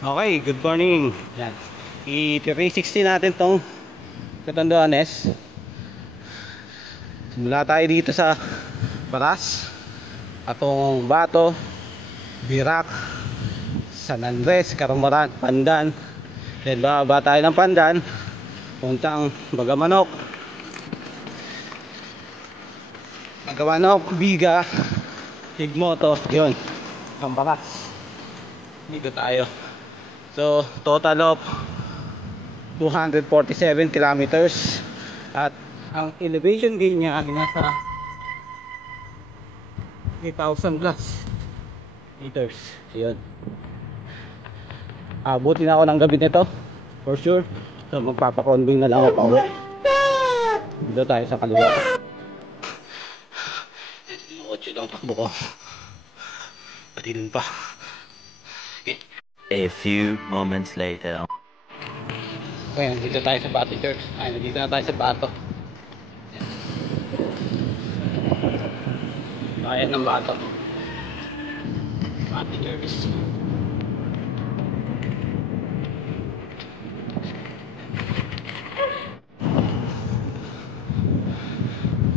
Okay, good morning. Yan. I-360 natin tong Catanduanes. Simula tayo dito sa Paras, Atong Bato, Birac, San Andres, Carmoran, Pandan. Then bababa tayo ng Pandan, puntang Bagamanok, Biga, Higmoto, yun, ang Paras. Dito tayo. So total of 247 kilometers at ang elevation gain niya ay nasa 3,000 plus meters. Yun. Abutin ako ng gabi nito for sure. So magpapakonbing na lang ako pa uwi. Dito tayo sa kaliwa. 8 lang takbo ko. Pati dun pa. Okay. A few moments later. Okay, dito tayo sa Bato Church. Ay, dito na tayo sa Bato. Bayan ng Bato. Bato Church.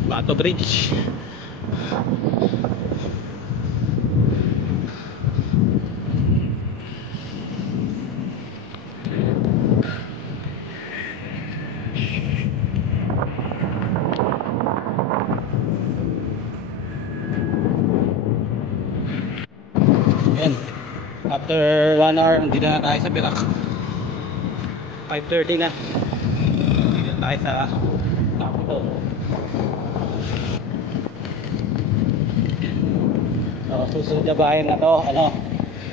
Bato Bridge. Yan. After 1 hour, dito na tayo sa Birac. 5:30 na. Dito tayo sa Capitol. So, susunod na bayan na to,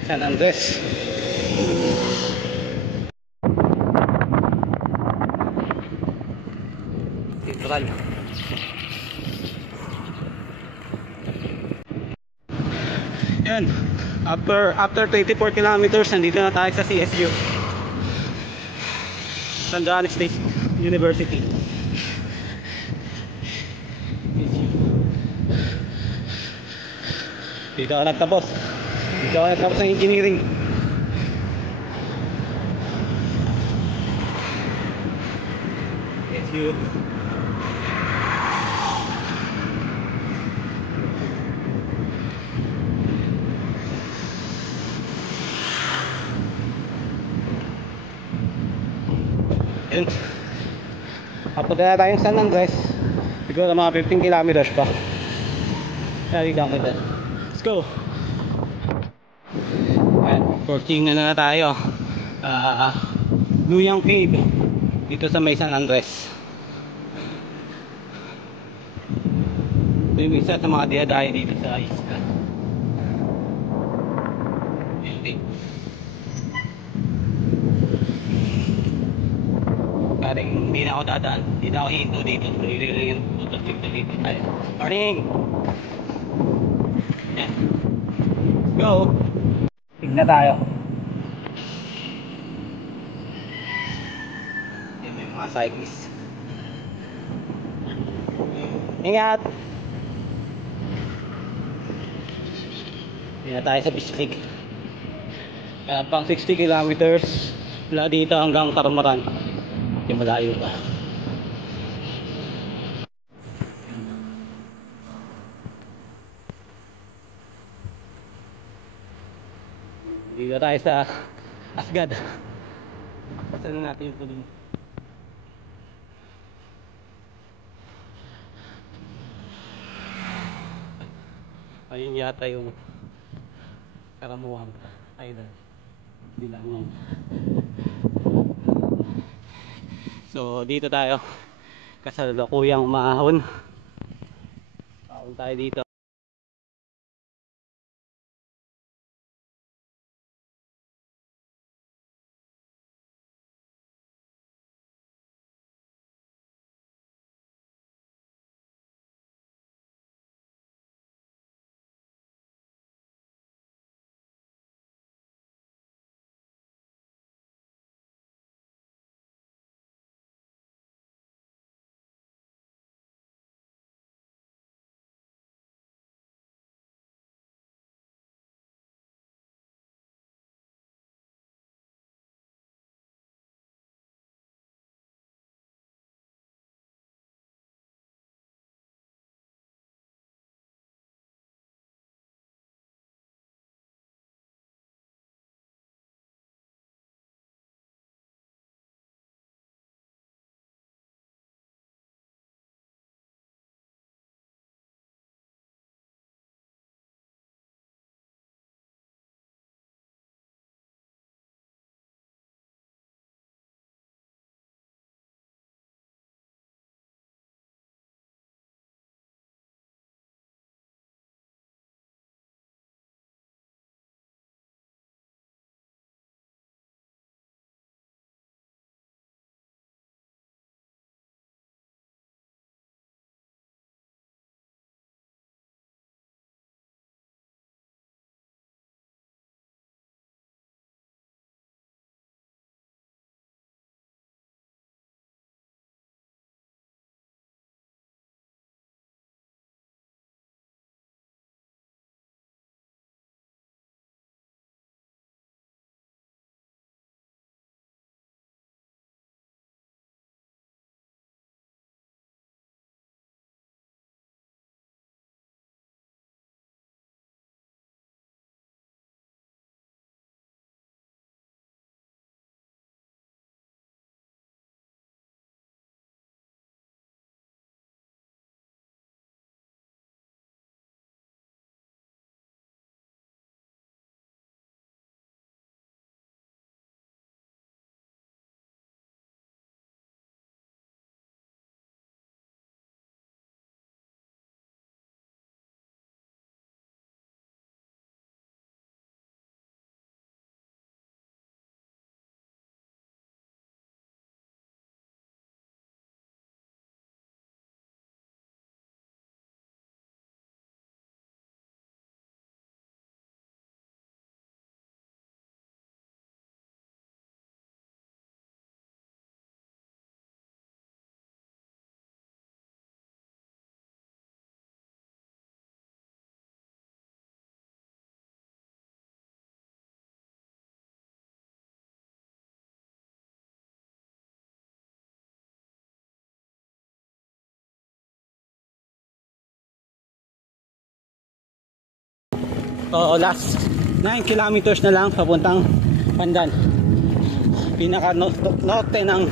San Andres. Central. Yan. After 24 kilometers, nandito na tayo sa CSU. San Joaquin State University. Dito ako nagtapos. Ng engineering. CSU. Yun. Papunta na tayong San Andres. Siguro mga 15 kilometers pa. Lagi kang kita. Let's go. Ayan, 14 na tayo. Luyang Cave dito sa may San Andres. Ito yung isa sa mga dinadayo dito sa isla. Hindi na ako dadaan, hindi na ako hinto dito. Dito. Ay, morning! Yan. Go! Tignan tayo. Yan yung mga cyclists. Ingat! Hindi na tayo sa Bislig. Pang 60 kilometers mula dito hanggang Carmoran. Yung malayo pa. Dito tayo sa Asgad. Pasan na natin yung tuloy. Ayun yata yung Karamuang Island. Hindi lang yan. So dito tayo kasalukuyang umahon. Ahon tayo dito. Oo, last 9 kilometers na lang papuntang Pandan. Pinaka norte ng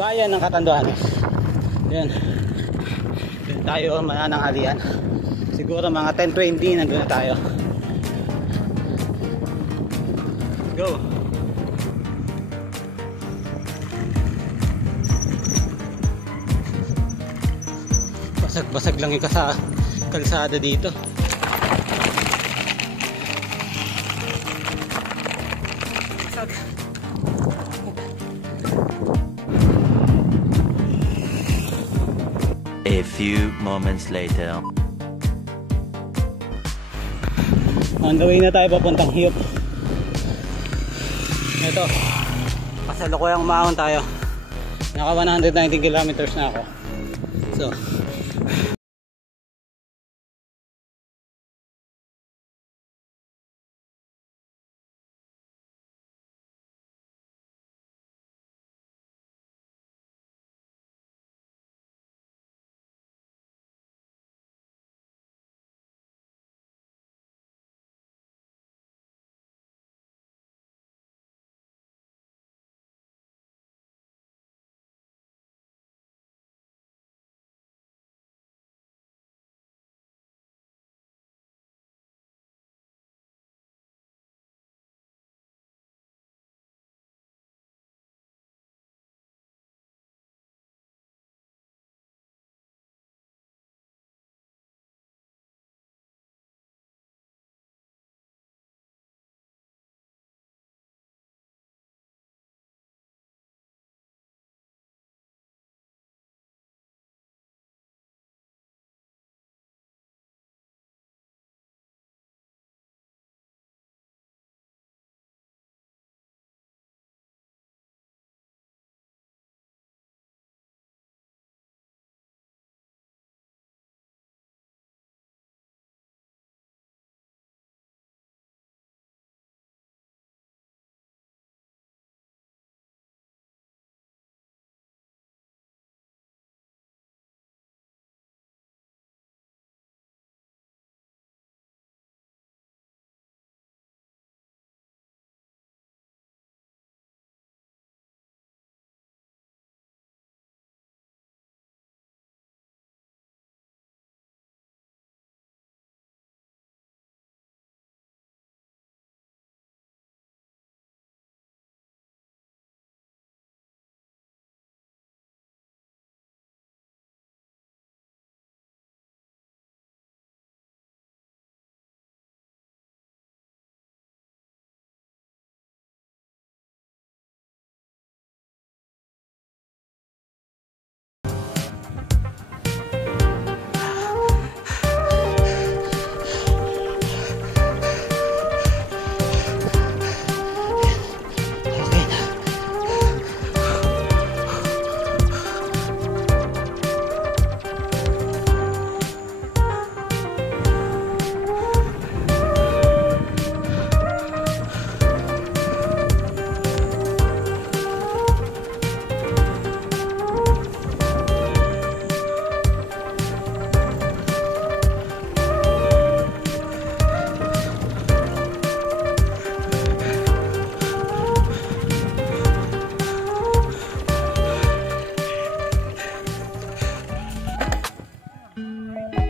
bayan ng Catanduanes. Yan. Doon tayo manananghalian. Siguro mga 10:20 nandun na tayo. Go! Basag-basag lang yung kalsada dito. Basag. A few moments later. On the way na tayo papuntang Hiyop. Ito, kasalukuyang umahon tayo. Naka 119 kilometers na ako. So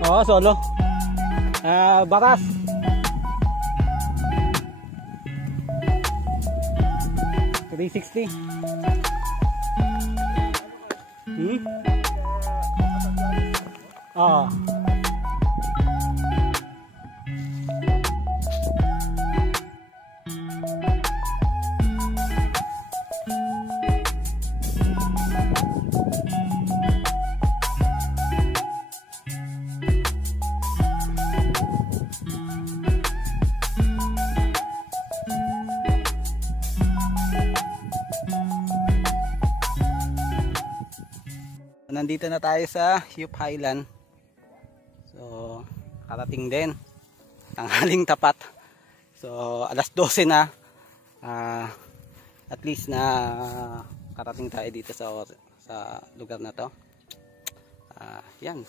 oo, solo. Baras. $360. Oo. Nandito na tayo sa Hiyop Highland. So, karating din. Tanghaling tapat. So, alas 12 na. At least na karating tayo dito sa lugar na to. Yan.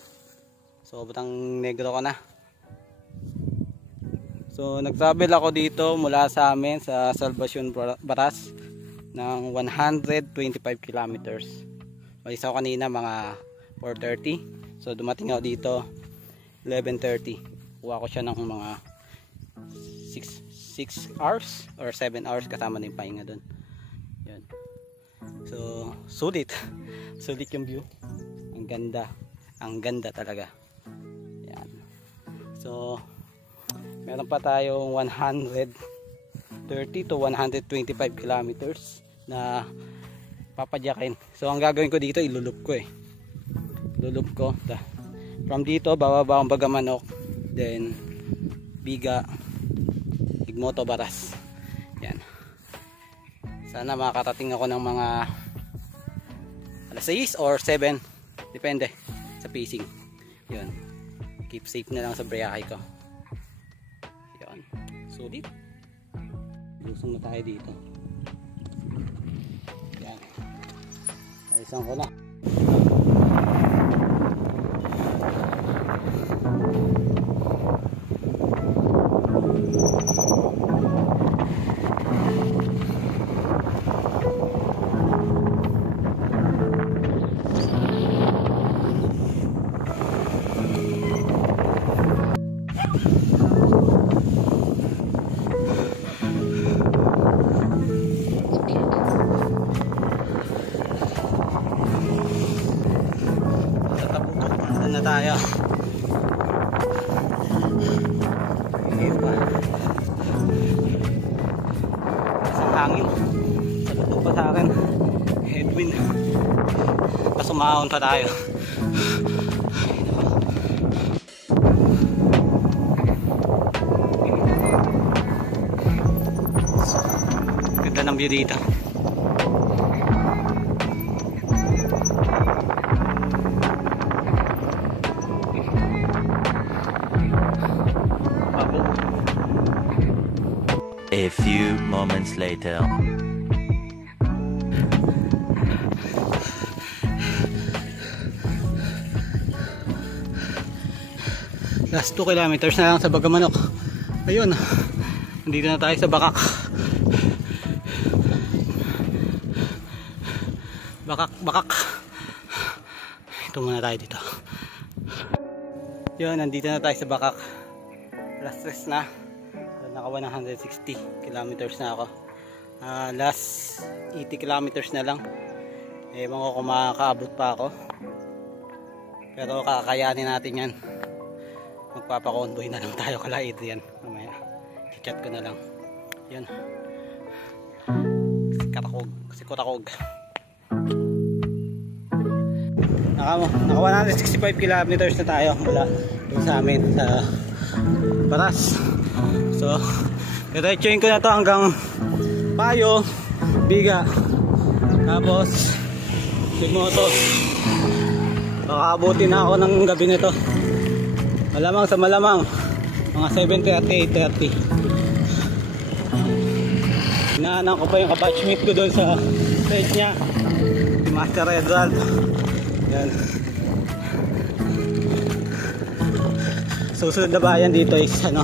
So, Sobrang negro ko na. So nag-travel ako dito mula sa amin sa Salvacion Baras ng 125 kilometers. Malis ako kanina mga 4:30. So dumating ako dito 11:30. Kuha ko siya ng mga 6 hours or 7 hours kasama na yung pahinga doon. Yan. So sulit. Sulit yung view. Ang ganda. Ang ganda talaga. Yan. So meron pa tayong 130 to 125 kilometers na papadyakin. So ang gagawin ko dito, ilulup ko eh. Ilulup ko. From dito, bababa ang Bagamanok. Then, Biga, Igmoto, Baras. Yan. Sana makakarating ako ng mga alas 6 or 7. Depende sa pacing. Yun. Keep safe na lang sa biyahe ko. Sulit. Lusong na tayo dito. Yan. Alisan ko na. Tayo. Isang hangin. Salubog pa sa akin. Headwind. Pasumahon pa tayo. Ganda ng view dito. A few moments later. Last 2 kilometers na lang sa Bagamanok. Ayun, nandito na tayo sa Bakak. Bakak. Ito muna tayo dito. Yun, nandito na tayo sa Bakak. Last rest na. Naka 160 kilometers na ako. Last 80 kilometers na lang. Ewan ko kung makakaabot pa ako. Pero kakayanin natin yan. Magpapakonvoy na lang tayo kala Adrian. Mamaya, i-chat ko na lang. Yan. Sikutakog. Naka 165 kilometers na tayo mula sa amin sa Baras. So, diretsuin ko na to hanggang Payo, Biga, tapos Sigmoto. Makakabuti na ako ng gabi nito. Malamang sa malamang mga 7:30, 8:30. Hinahanap ko pa yung kabatchmate ko doon sa stage nya, si Master Edrald. Yan. Susunod na bayan dito is ano,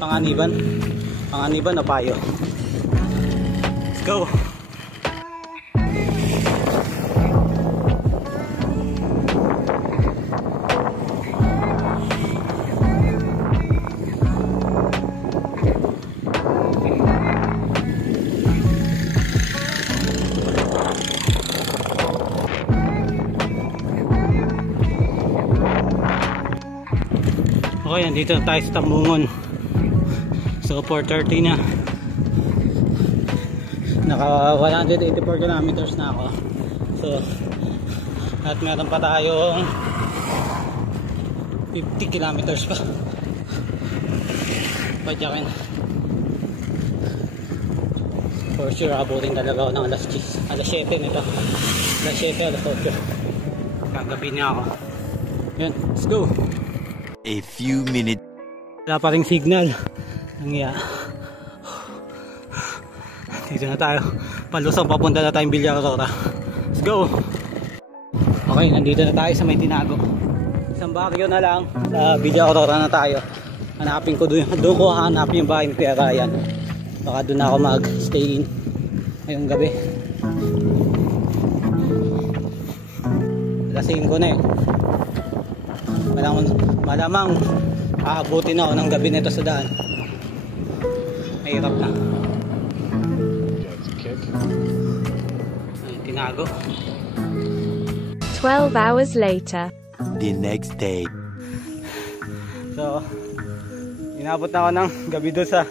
Panganiban o Payo. Let's go. Okay, nandito na tayo sa Tambungon. So 4:30 na. Naka 184 kilometers na ako. So at meron pa tayong 50 kilometers pa padyakin. For sure abutin talaga ako ng alas 7 nito. Alas 7, alas 8. Kagabi niya ako. Yan, let's go. A few minutes. Wala pa ring signal. Nangiya. Dito na tayo. Palusong papunta na tayong Villa Aurora. Let's go. Okay, nandito na tayo sa may Tinago. Isang baryo na lang sa Villa Aurora na tayo. Hanapin ko doon ko hanapin yung bahay ni Kuya Ryan. Baka doon ako mag-stay in ngayong gabi. Lasing ko na eh. Malamang aabutin ako ng gabi nito sa daan. Mahirap na. Ay, tinago. 12 hours later. The next day. So, inabot na ako ng gabi doon sa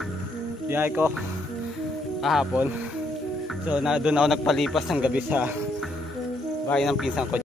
biyahe ko kahapon. So, doon ako nagpalipas ng gabi sa bahay ng pinsan ko.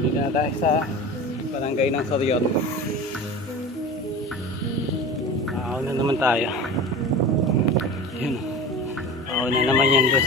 Dito na tayo sa barangay ng Sorion. Na naman tayo. Yun. Na naman yan doon.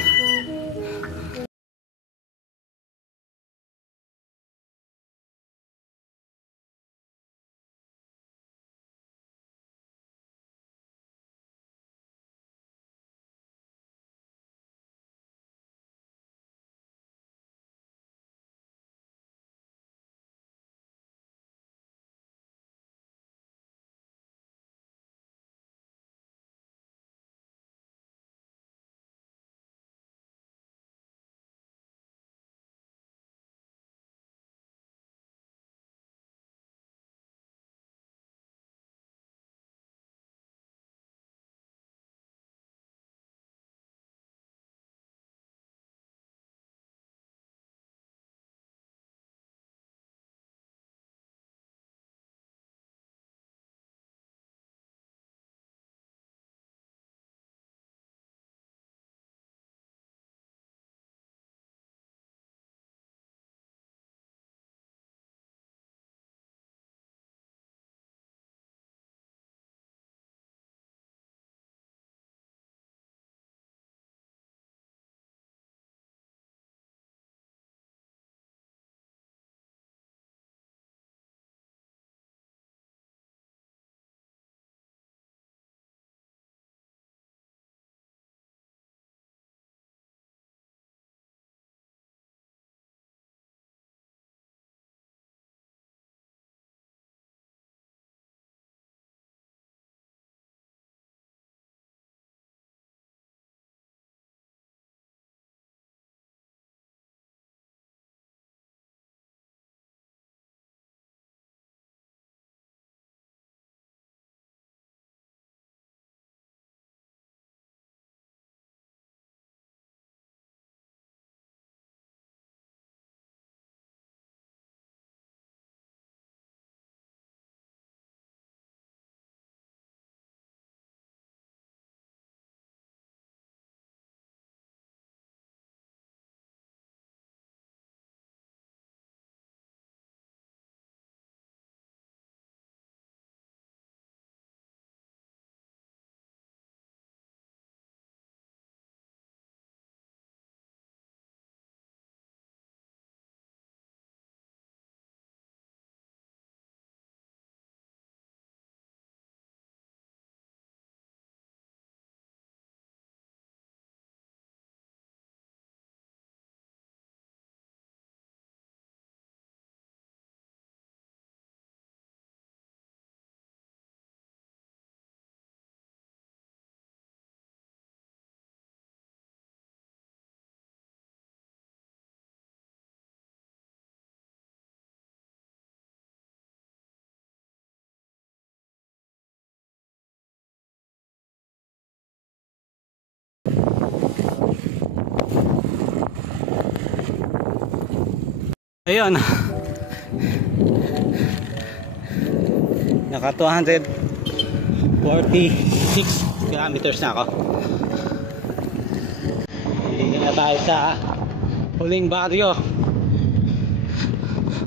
Ayun. Naka 246 kilometers na ako. Hindi na tayo sa huling baryo.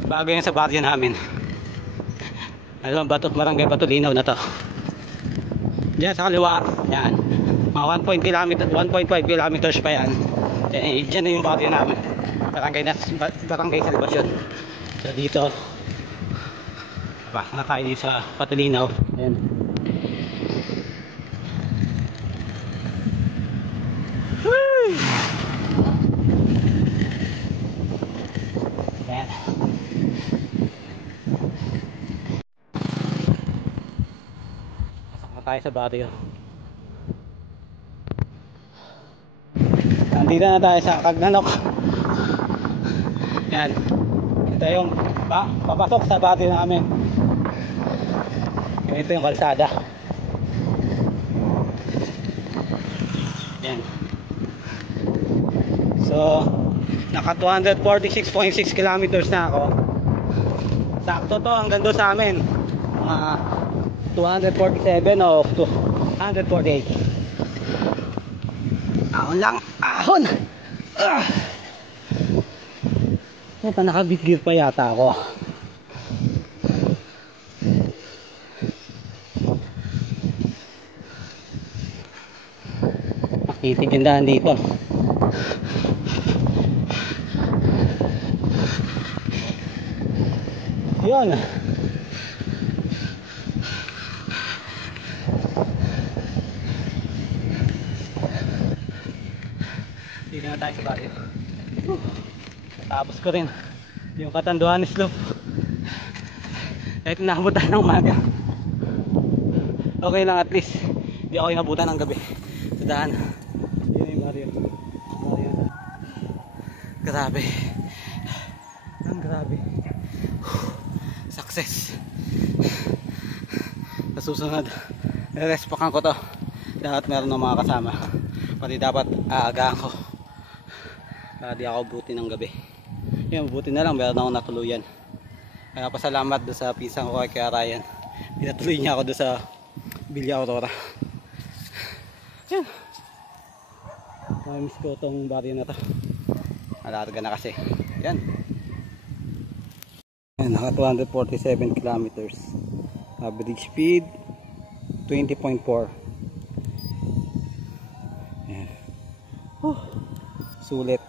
Bago yan sa baryo namin. Ayun, Barangay Batulinaw na to. Diyan sa kaliwa. Yan. Mga 1.5 kilometers pa yan. Diyan na yung baryo namin. Barangay Salvacion. So dito na tayo dito sa Batulinaw. Ayan. Ayan. Pasok na tayo sa baryo. Nandito na tayo sa Kagnanok. Yan. Ito yung papasok sa baryo namin. Ito yung kalsada. Yan. So, naka 246.6 kilometers na ako. Sakto to hanggang doon sa amin. Mga 247 o 248. Ahon lang. Ahon! Ito, naka-bitgear pa yata ako. Titindahan dito. Yun. Dito na tayo sa baryo. Tapos ko rin yung Catanduanes Loop. Kahit inabutan ng umaga, okay lang, at least hindi ako inabutan ng gabi sa daan. Yun yung baryo. Grabe. Ang grabe. Success. Sa susunod, respakan ko to. Dapat meron ng mga kasama. Pati dapat aagahan ko para di ako buti ng gabi. Yun, buti na lang meron akong natuluyan. Kaya pasalamat doon sa pisang ko kay Ryan. Pinatuloy niya ako doon sa Villa Aurora. Yan. Miss ko itong baryo na to. Malarga na kasi. Yan. Yan, naka 247 kilometers. Average speed 20.4. Yan. Sulit.